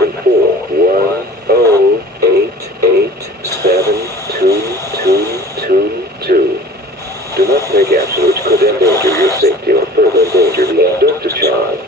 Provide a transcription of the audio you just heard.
Open 41088722222. Do not take action which could endanger your safety or further endanger the abducted child.